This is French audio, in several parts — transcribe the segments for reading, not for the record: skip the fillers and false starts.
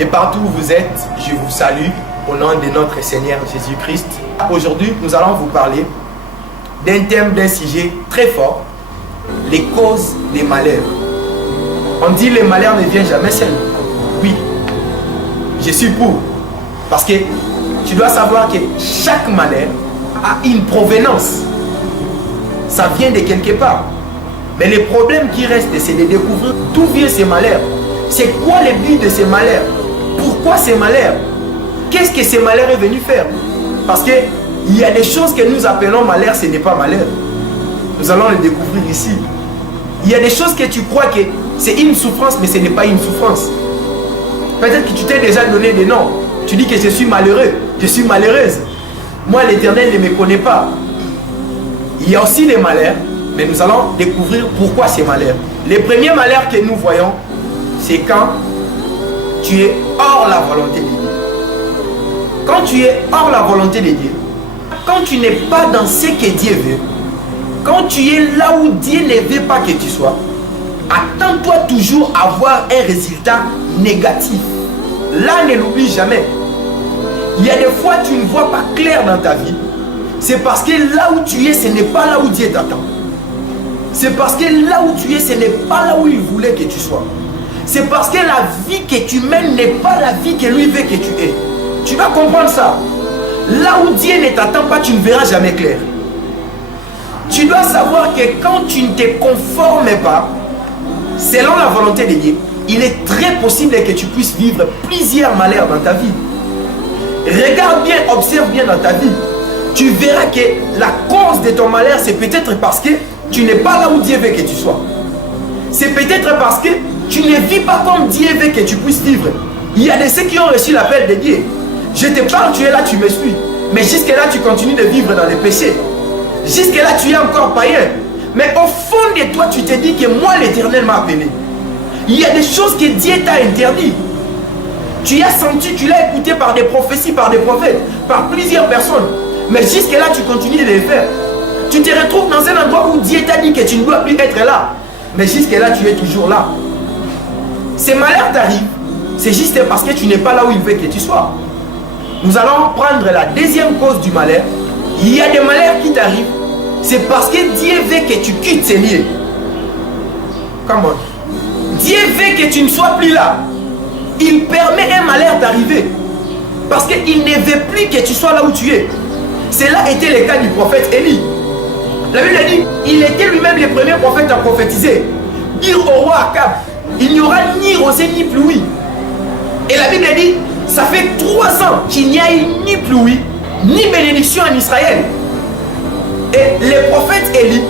Et partout où vous êtes, je vous salue au nom de notre Seigneur Jésus-Christ. Aujourd'hui, nous allons vous parler d'un thème, d'un sujet très fort, les causes des malheurs. On dit les malheurs ne viennent jamais seuls. Oui, je suis pour. Parce que tu dois savoir que chaque malheur a une provenance. Ça vient de quelque part. Mais le problème qui reste, c'est de découvrir d'où vient ces malheurs. C'est quoi le but de ces malheurs? Pourquoi ces malheurs? Qu'est-ce que ces malheurs est venu faire? Parce qu'il y a des choses que nous appelons malheur, ce n'est pas malheur. Nous allons le découvrir ici. Il y a des choses que tu crois que c'est une souffrance, mais ce n'est pas une souffrance. Peut-être que tu t'es déjà donné des noms. Tu dis que je suis malheureux, je suis malheureuse. Moi, l'Éternel ne me connaît pas. Il y a aussi des malheurs, mais nous allons découvrir pourquoi ces malheurs. Les premiers malheurs que nous voyons, c'est quand tu es hors la volonté de Dieu. Quand tu es hors la volonté de Dieu, quand tu n'es pas dans ce que Dieu veut, quand tu es là où Dieu ne veut pas que tu sois, attends-toi toujours à avoir un résultat négatif. Là, ne l'oublie jamais. Il y a des fois tu ne vois pas clair dans ta vie. C'est parce que là où tu es, ce n'est pas là où Dieu t'attend. C'est parce que là où tu es, ce n'est pas là où il voulait que tu sois. C'est parce que la vie que tu mènes n'est pas la vie que lui veut que tu aies. Tu vas comprendre ça. Là où Dieu ne t'attend pas, tu ne verras jamais clair. Tu dois savoir que quand tu ne te conformes pas, selon la volonté de Dieu, il est très possible que tu puisses vivre plusieurs malheurs dans ta vie. Regarde bien, observe bien dans ta vie. Tu verras que la cause de ton malheur, c'est peut-être parce que tu n'es pas là où Dieu veut que tu sois. C'est peut-être parce que tu ne vis pas comme Dieu veut que tu puisses vivre. Il y a de ceux qui ont reçu l'appel de Dieu. Je te parle, tu es là, tu me suis. Mais jusque-là, tu continues de vivre dans les péchés. Jusque-là, tu es encore païen. Mais au fond de toi, tu te dis que moi, l'Éternel m'a appelé. Il y a des choses que Dieu t'a interdit. Tu as senti, tu l'as écouté par des prophéties, par des prophètes, par plusieurs personnes. Mais jusque-là, tu continues de les faire. Tu te retrouves dans un endroit où Dieu t'a dit que tu ne dois plus être là. Mais jusque-là, tu es toujours là. Ces malheurs t'arrivent, c'est juste parce que tu n'es pas là où il veut que tu sois. Nous allons prendre la deuxième cause du malheur. Il y a des malheurs qui t'arrivent, c'est parce que Dieu veut que tu quittes ces lieux. Come on. Dieu veut que tu ne sois plus là. Il permet un malheur d'arriver. Parce qu'il ne veut plus que tu sois là où tu es. Cela était le cas du prophète Élie. La Bible dit, il était lui-même le premier prophète à prophétiser. Dire au roi Akab, il n'y aura ni rosée ni pluie. Et la Bible dit, ça fait 3 ans qu'il n'y a eu ni pluie, ni bénédiction en Israël. Et le prophète Élie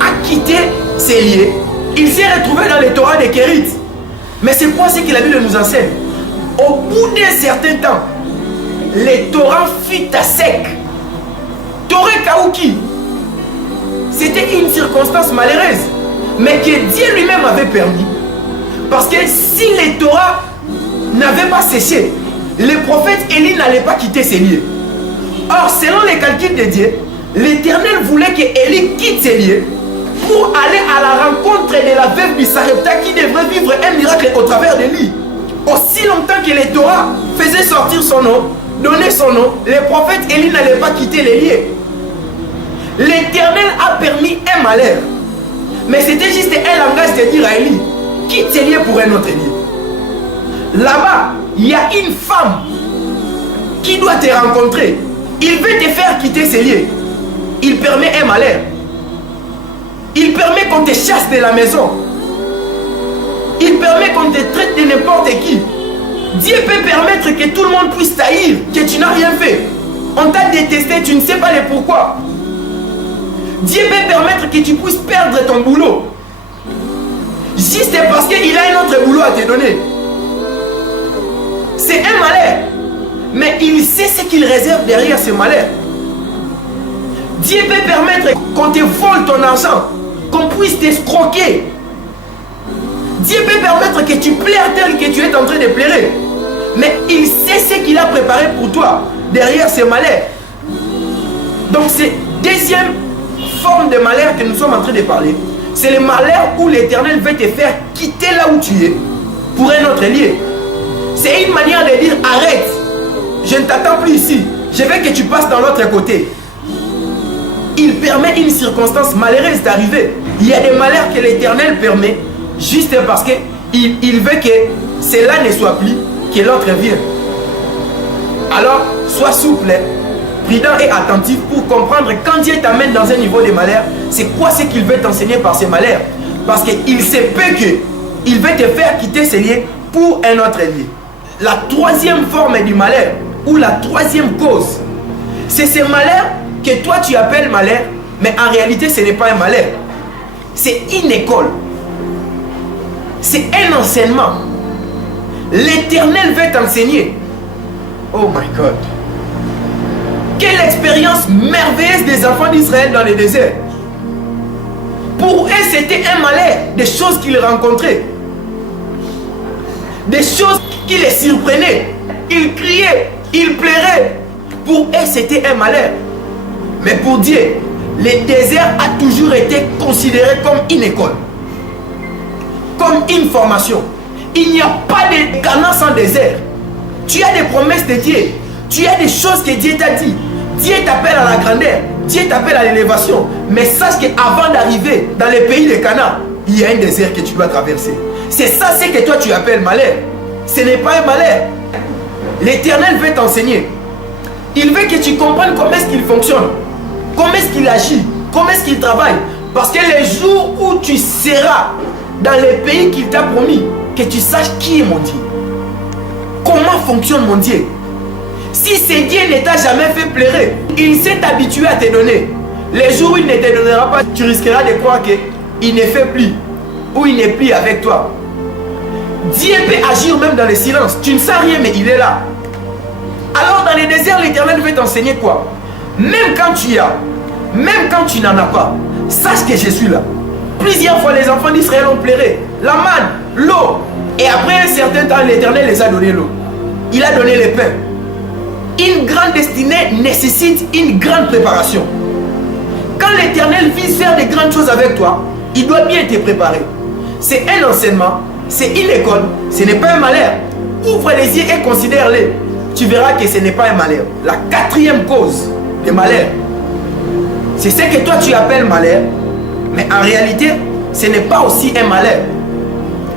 a quitté ces lieux. Il s'est retrouvé dans les Torah de Kérit. Mais c'est quoi ce que la Bible nous enseigne? Au bout d'un certain temps, les Torah fut à sec. Torah Kaouki. C'était une circonstance malheureuse, mais que Dieu lui-même avait permis. Parce que si les Torah n'avaient pas séché, le prophète Élie n'allait pas quitter ces lieux. Or, selon les calculs de Dieu, l'Éternel voulait que Élie quitte ces lieux pour aller à la rencontre de la veuve Sarepta qui devrait vivre un miracle au travers de lui. Aussi longtemps que les Torah faisaient sortir son nom, donner son nom, le prophète Élie n'allait pas quitter les lieux. L'Éternel a permis un malheur. Mais c'était juste un langage de dire à Élie, quitte ces lieux pour un autre lieu. Là-bas, il y a une femme qui doit te rencontrer. Il veut te faire quitter ces lieux. Il permet un malheur. Il permet qu'on te chasse de la maison. Il permet qu'on te traite de n'importe qui. Dieu peut permettre que tout le monde puisse t'haïr, que tu n'as rien fait. On t'a détesté, tu ne sais pas le pourquoi. Dieu peut permettre que tu puisses perdre ton boulot. Juste parce qu'il a un autre boulot à te donner. C'est un malheur. Mais il sait ce qu'il réserve derrière ce malheur. Dieu peut permettre qu'on te vole ton argent, qu'on puisse t'escroquer. Dieu peut permettre que tu plaires tel que tu es en train de plairer. Mais il sait ce qu'il a préparé pour toi derrière ce malheur. Donc c'est deuxième forme de malheur que nous sommes en train de parler. C'est le malheur où l'Éternel veut te faire quitter là où tu es pour un autre lieu. C'est une manière de dire arrête, je ne t'attends plus ici, je veux que tu passes dans l'autre côté. Il permet une circonstance malheureuse d'arriver. Il y a des malheurs que l'Éternel permet juste parce qu'il veut que cela ne soit plus, que l'autre vienne. Alors, sois souple, prudent et attentif pour comprendre quand Dieu t'amène dans un niveau de malheur, c'est quoi ce qu'il veut t'enseigner par ces malheurs. Parce qu'il se peut qu'il veut te faire quitter ce lieu pour un autre lieu. La troisième forme du malheur, ou la troisième cause, c'est ce malheur que toi tu appelles malheur, mais en réalité ce n'est pas un malheur. C'est une école. C'est un enseignement. L'Éternel veut t'enseigner. Oh my God. Quelle expérience merveilleuse des enfants d'Israël dans le désert. Pour eux, c'était un malheur, des choses qu'ils rencontraient. Des choses qui les surprenaient. Ils criaient, ils pleuraient. Pour eux, c'était un malheur. Mais pour Dieu, le désert a toujours été considéré comme une école. Comme une formation. Il n'y a pas de Canaan sans désert. Tu as des promesses de Dieu. Tu as des choses que Dieu t'a dit. Dieu t'appelle à la grandeur. Dieu t'appelle à l'élévation. Mais sache qu'avant d'arriver dans le pays de Canaan, il y a un désert que tu dois traverser. C'est ça ce que toi tu appelles malheur. Ce n'est pas un malheur. L'Éternel veut t'enseigner. Il veut que tu comprennes comment est-ce qu'il fonctionne. Comment est-ce qu'il agit. Comment est-ce qu'il travaille. Parce que les jours où tu seras dans le pays qu'il t'a promis, que tu saches qui est mon Dieu. Comment fonctionne mon Dieu. Si ce Dieu ne t'a jamais fait pleurer, il s'est habitué à te donner. Les jours où il ne te donnera pas, tu risqueras de croire qu'il ne fait plus. Ou il n'est plus avec toi. Dieu peut agir même dans le silence. Tu ne sais rien, mais il est là. Alors dans les déserts, l'Éternel veut t'enseigner quoi? Même quand tu as, même quand tu n'en as pas, sache que je suis là. Plusieurs fois, les enfants d'Israël ont pleuré. La manne, l'eau. Et après un certain temps, l'Éternel les a donné l'eau. Il a donné le pain. Une grande destinée nécessite une grande préparation. Quand l'Éternel vise faire des grandes choses avec toi, il doit bien te préparer. C'est un enseignement, c'est une école, ce n'est pas un malheur. Ouvre les yeux et considère-les. Tu verras que ce n'est pas un malheur. La quatrième cause de malheur, c'est ce que toi tu appelles malheur, mais en réalité, ce n'est pas aussi un malheur.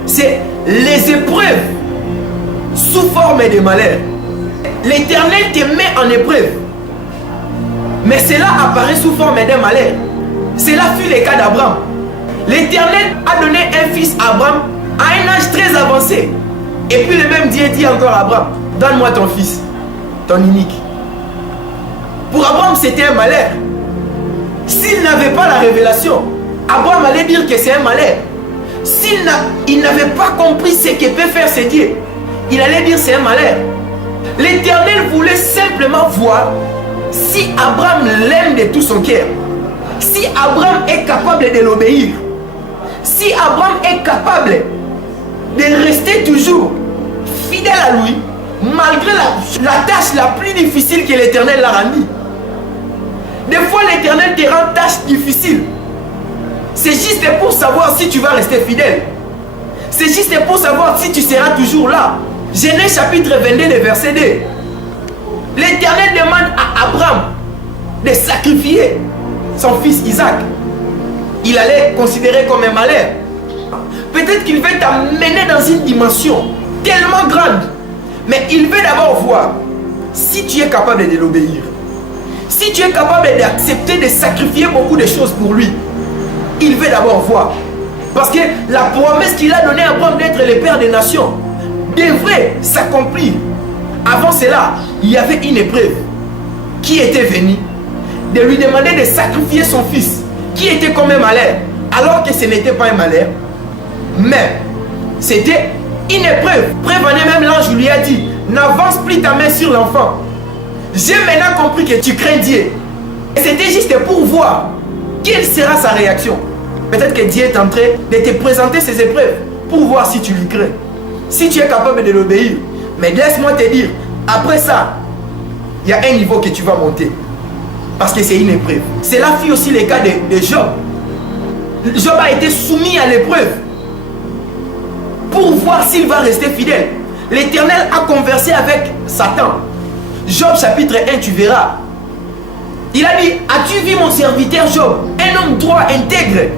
C'est les épreuves sous forme de malheur. L'Éternel te met en épreuve, mais cela apparaît sous forme d'un malheur. Cela fut le cas d'Abraham. L'Éternel a donné un fils à Abraham à un âge très avancé. Et puis le même Dieu dit encore à Abraham, donne-moi ton fils, ton unique. Pour Abraham, c'était un malheur. S'il n'avait pas la révélation, Abraham allait dire que c'est un malheur. S'il n'avait pas compris ce que peut faire ce Dieu, il allait dire c'est un malheur. L'Éternel voulait simplement voir si Abraham l'aime de tout son cœur. Si Abraham est capable de l'obéir. Si Abraham est capable de rester toujours fidèle à lui, malgré la tâche la plus difficile que l'Éternel l'a rendue. Des fois, l'Éternel te rend tâche difficile. C'est juste pour savoir si tu vas rester fidèle. C'est juste pour savoir si tu seras toujours là. Genèse chapitre 22, le verset 2. L'Éternel demande à Abraham de sacrifier son fils Isaac. Il allait considérer comme un malheur. Peut-être qu'il veut t'amener dans une dimension tellement grande. Mais il veut d'abord voir si tu es capable de l'obéir. Si tu es capable d'accepter de sacrifier beaucoup de choses pour lui. Il veut d'abord voir. Parce que la promesse qu'il a donnée à Abraham d'être le père des nations devrait s'accomplir. Avant cela, il y avait une épreuve qui était venue de lui demander de sacrifier son fils, qui était comme un malheur, alors que ce n'était pas un malheur. Mais c'était une épreuve. Prévenez, même l'ange lui a dit, n'avance plus ta main sur l'enfant. J'ai maintenant compris que tu crains Dieu. Et c'était juste pour voir quelle sera sa réaction. Peut-être que Dieu est en train de te présenter ces épreuves pour voir si tu lui crains, si tu es capable de l'obéir. Mais laisse-moi te dire, après ça, il y a un niveau que tu vas monter. Parce que c'est une épreuve. Cela fut aussi le cas de Job. Job a été soumis à l'épreuve pour voir s'il va rester fidèle. l'Éternel a conversé avec Satan. Job chapitre 1, tu verras. Il a dit, as-tu vu mon serviteur Job, un homme droit, intègre,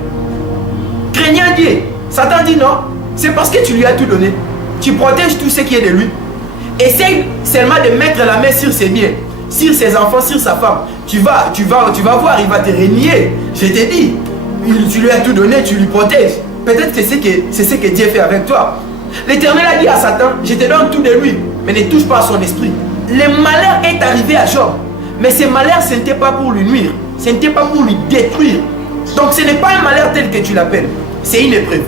craignant Dieu? Satan dit non, c'est parce que tu lui as tout donné. Tu protèges tout ce qui est de lui. Essaye seulement de mettre la main sur ses biens, sur ses enfants, sur sa femme. Tu vas voir, il va te régner. Je t'ai dit, tu lui as tout donné, tu lui protèges. Peut-être que c'est ce que Dieu fait avec toi. L'Éternel a dit à Satan, je te donne tout de lui, mais ne touche pas à son esprit. Le malheur est arrivé à Job, mais ce malheur, ce n'était pas pour lui nuire, ce n'était pas pour lui détruire. Donc ce n'est pas un malheur tel que tu l'appelles, c'est une épreuve,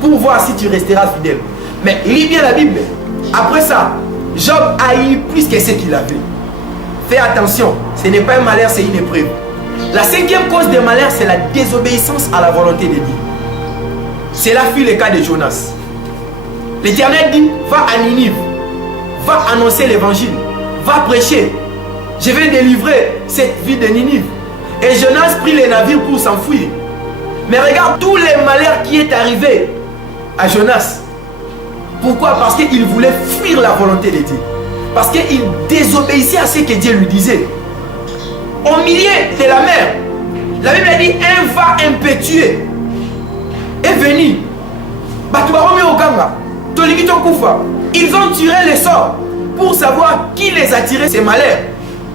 pour voir si tu resteras fidèle. Mais lis bien la Bible. Après ça, Job a eu plus que ce qu'il avait. Fais attention, ce n'est pas un malheur, c'est une épreuve. La cinquième cause de malheur, c'est la désobéissance à la volonté de Dieu. Cela fut le cas de Jonas. L'Éternel dit, va à Ninive, va annoncer l'évangile, va prêcher. Je vais délivrer cette ville de Ninive. Et Jonas prit les navires pour s'enfuir. Mais regarde tous les malheurs qui est arrivé à Jonas. Pourquoi? Parce qu'il voulait fuir la volonté de Dieu. Parce qu'il désobéissait à ce que Dieu lui disait. Au milieu de la mer, la Bible dit, un vent impétueux est venu. Ils ont tiré les sorts pour savoir qui les a tirés ces malheurs.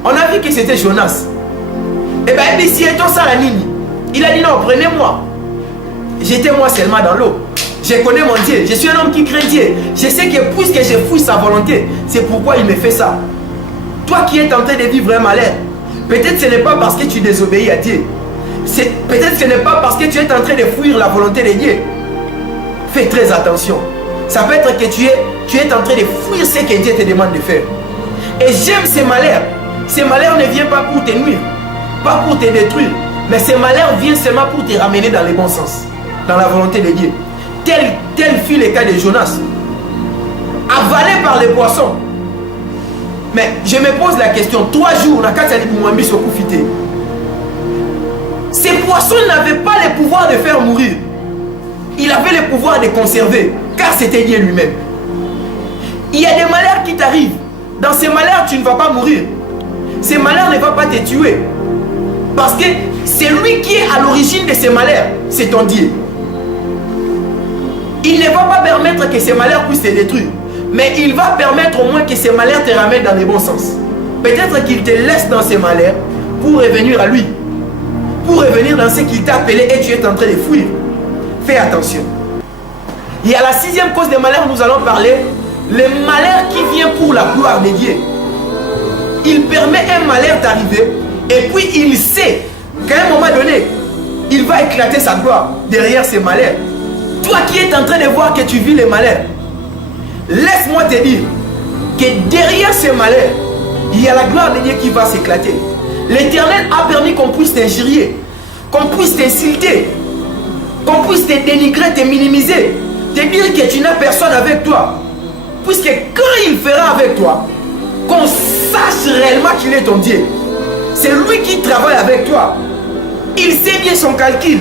On a vu que c'était Jonas. Et bien il dit, si étant ça la ligne, il a dit non, prenez-moi. J'étais moi seulement dans l'eau. Je connais mon Dieu, je suis un homme qui craint Dieu. Je sais que puisque je fouille sa volonté, c'est pourquoi il me fait ça. Toi qui es en train de vivre un malheur, peut-être ce n'est pas parce que tu désobéis à Dieu. Peut-être ce n'est pas parce que tu es en train de fuir la volonté de Dieu. Fais très attention. Ça peut être que tu es en train de fuir ce que Dieu te demande de faire. Et j'aime ces malheurs. Ces malheurs ne viennent pas pour te nuire, pas pour te détruire, mais ces malheurs viennent seulement pour te ramener dans le bon sens, dans la volonté de Dieu. Tel fut le cas de Jonas, avalé par les poissons. Mais je me pose la question, 3 jours, ces poissons n'avaient pas le pouvoir de faire mourir. Il avait le pouvoir de conserver, car c'était Dieu lui-même. Il y a des malheurs qui t'arrivent. Dans ces malheurs, tu ne vas pas mourir. Ces malheurs ne vont pas te tuer. Parce que c'est lui qui est à l'origine de ces malheurs. C'est ton Dieu. Il ne va pas permettre que ces malheurs puissent te détruire. Mais il va permettre au moins que ces malheurs te ramènent dans le bon sens. Peut-être qu'il te laisse dans ces malheurs pour revenir à lui. Pour revenir dans ce qu'il t'a appelé et tu es en train de fuir. Fais attention. Et à la 6e cause de malheur, nous allons parler le malheur qui vient pour la gloire de Dieu. Il permet un malheur d'arriver et puis il sait qu'à un moment donné, il va éclater sa gloire derrière ces malheurs. Toi qui es en train de voir que tu vis les malheurs, laisse-moi te dire que derrière ces malheurs, il y a la gloire de Dieu qui va s'éclater. L'Éternel a permis qu'on puisse t'injurier, qu'on puisse t'insulter, qu'on puisse te dénigrer, te minimiser, te dire que tu n'as personne avec toi. Puisque quand il fera avec toi, qu'on sache réellement qu'il est ton Dieu. C'est lui qui travaille avec toi. Il sait bien son calcul.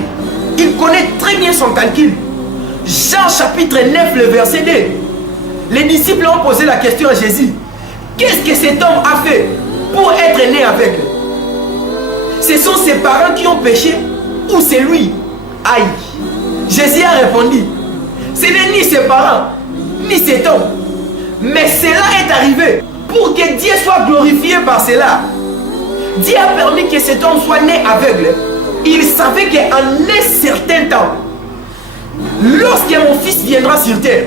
Il connaît très bien son calcul. Jean chapitre 9, le verset 2. Les disciples ont posé la question à Jésus. Qu'est-ce que cet homme a fait pour être né aveugle? Ce sont ses parents qui ont péché ou c'est lui? Aïe. Jésus a répondu. Ce n'est ni ses parents, ni cet homme. Mais cela est arrivé pour que Dieu soit glorifié par cela. Dieu a permis que cet homme soit né aveugle. Il savait qu'en un certain temps, lorsque mon fils viendra sur terre,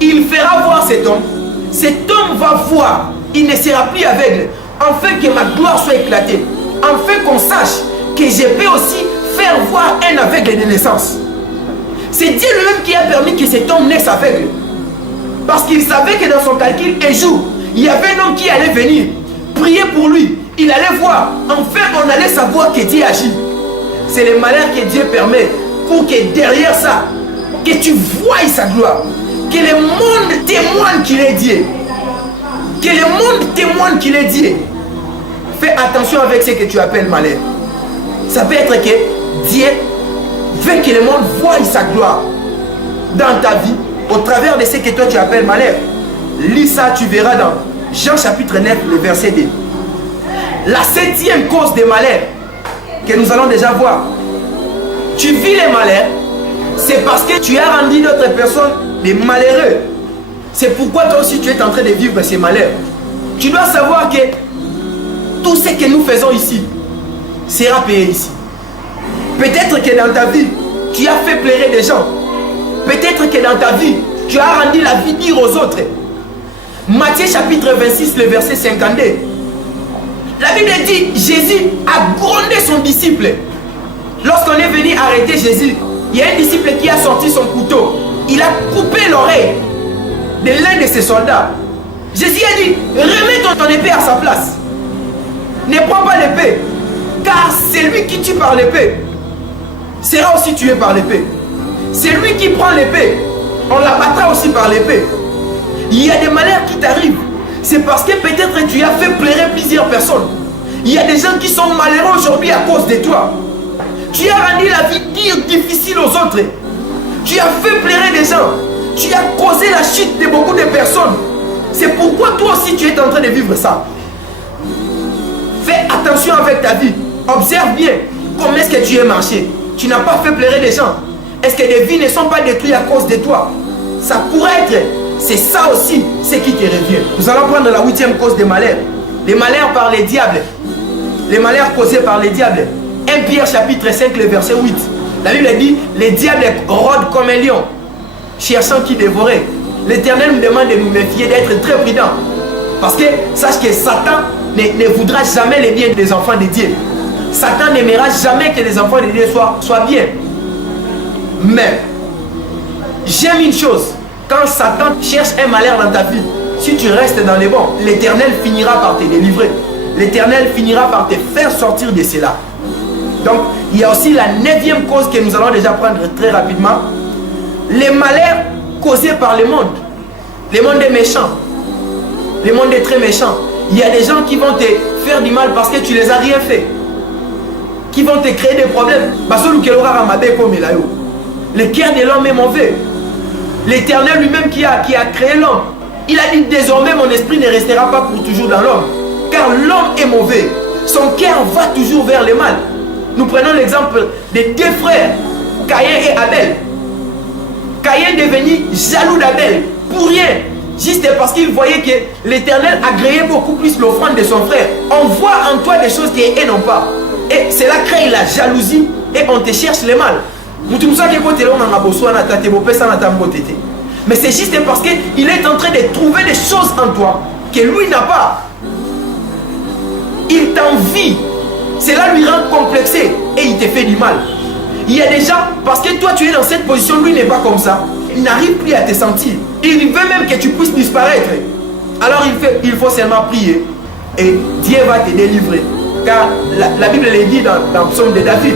il fera voir cet homme. Cet homme va voir. Il ne sera plus aveugle. Afin que ma gloire soit éclatée. Afin qu'on sache que je peux aussi faire voir un aveugle de naissance. C'est Dieu lui-même qui a permis que cet homme naisse aveugle. Parce qu'il savait que dans son calcul, un jour, il y avait un homme qui allait venir prier pour lui. Il allait voir. Enfin, on allait savoir que Dieu agit. C'est le malheur que Dieu permet pour que derrière ça, que tu voies sa gloire. Que le monde témoigne qu'il est Dieu. Que le monde témoigne qu'il est Dieu. Fais attention avec ce que tu appelles malheur. Ça peut être que Dieu veut que le monde voie sa gloire dans ta vie au travers de ce que toi tu appelles malheur. Lis ça, tu verras dans Jean chapitre 9, le verset 2. La 7e cause des malheurs que nous allons déjà voir. Tu vis les malheurs, c'est parce que tu as rendu d'autres personnes des malheureux. C'est pourquoi toi aussi tu es en train de vivre ces malheurs. Tu dois savoir que tout ce que nous faisons ici sera payé ici. Peut-être que dans ta vie, tu as fait pleurer des gens. Peut-être que dans ta vie, tu as rendu la vie dure aux autres. Matthieu chapitre 26, le verset 52. La Bible dit, Jésus a grondé son disciple. Lorsqu'on est venu arrêter Jésus, il y a un disciple qui a sorti son couteau. Il a coupé l'oreille de l'un de ses soldats. Jésus a dit, remets ton épée à sa place. Ne prends pas l'épée, car celui qui tue par l'épée sera aussi tué par l'épée. Celui qui prend l'épée, on l'abattra aussi par l'épée. Il y a des malheurs qui t'arrivent. C'est parce que peut-être tu as fait pleurer plusieurs personnes. Il y a des gens qui sont malheureux aujourd'hui à cause de toi. Tu as rendu la vie difficile aux autres. Tu as fait pleurer des gens. Tu as causé la chute de beaucoup de personnes. C'est pourquoi toi aussi tu es en train de vivre ça. Fais attention avec ta vie. Observe bien comment est-ce que tu es marché. Tu n'as pas fait pleurer des gens. Est-ce que des vies ne sont pas détruites à cause de toi? Ça pourrait être. C'est ça aussi ce qui te revient. Nous allons prendre la 8e cause des malheurs. Les malheurs par les diables. Les malheurs causés par les diables. 1 Pierre chapitre 5, le verset 8. La Bible dit, les diables rôdent comme un lion, cherchant qui dévorer. L'Éternel nous demande de nous méfier, d'être très prudents. Parce que sache que Satan ne voudra jamais les biens des enfants de Dieu. Satan n'aimera jamais que les enfants de Dieu soient bien. Mais, j'aime une chose. Quand Satan cherche un malheur dans ta vie, si tu restes dans les bons, l'Éternel finira par te délivrer. L'Éternel finira par te faire sortir de cela. Donc, il y a aussi la 9e cause que nous allons déjà prendre très rapidement. Les malheurs causés par le monde. Le monde est méchant. Le monde est très méchant. Il y a des gens qui vont te faire du mal parce que tu les as rien fait. Qui vont te créer des problèmes. Le cœur de l'homme est mauvais. L'Éternel lui-même qui a créé l'homme, il a dit désormais mon esprit ne restera pas pour toujours dans l'homme. Car l'homme est mauvais. Son cœur va toujours vers le mal. Nous prenons l'exemple des deux frères, Caïn et Abel. Caïn est devenu jaloux d'Abel pour rien. Juste parce qu'il voyait que l'Éternel agréait beaucoup plus l'offrande de son frère. On voit en toi des choses qui n'ont pas. Et cela crée la jalousie et on te cherche le mal. Mais c'est juste parce qu'il est en train de trouver des choses en toi que lui n'a pas. Il t'envie. Cela lui rend complexé et il te fait du mal. Il y a des gens, parce que toi tu es dans cette position, lui n'est pas comme ça. Il n'arrive plus à te sentir. Il veut même que tu puisses disparaître. Alors il faut seulement prier et Dieu va te délivrer. Car la Bible le dit dans le psaume de David.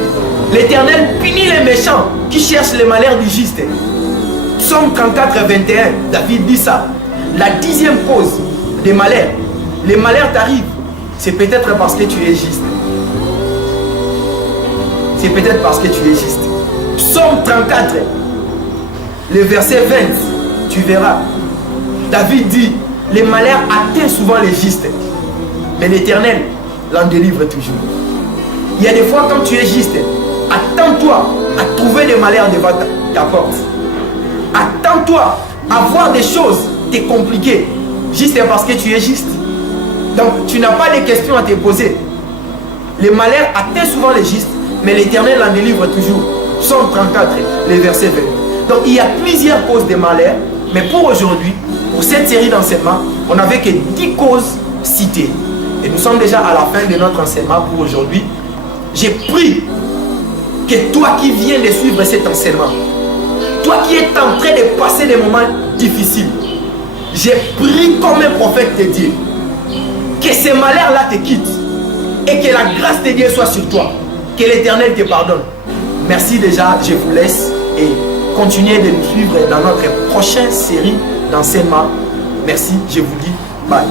L'Éternel punit les méchants qui cherchent les malheurs du juste. Psaume 34, 21, David dit ça. La 10e cause des malheurs. Les malheurs t'arrivent. C'est peut-être parce que tu es juste. C'est peut-être parce que tu es juste. Psaume 34, le verset 20, tu verras. David dit, les malheurs atteignent souvent les justes, mais l'Éternel l'en délivre toujours. Il y a des fois quand tu es juste, attends-toi à trouver des malheurs devant ta porte. Attends-toi à voir des choses te compliquer, juste parce que tu es juste. Donc tu n'as pas de questions à te poser. Les malheurs atteignent souvent les justes, mais l'Éternel en délivre toujours. Psaume 34, les versets 20. Donc il y a plusieurs causes de malheur, mais pour aujourd'hui, pour cette série d'enseignements, on n'avait que 10 causes citées. Et nous sommes déjà à la fin de notre enseignement pour aujourd'hui. J'ai pris que toi qui viens de suivre cet enseignement, toi qui es en train de passer des moments difficiles, j'ai pris comme un prophète de Dieu, que ces malheurs-là te quittent et que la grâce de Dieu soit sur toi. Que l'Éternel te pardonne. Merci déjà, je vous laisse et continuez de nous suivre dans notre prochaine série d'enseignements. Merci, je vous dis bye.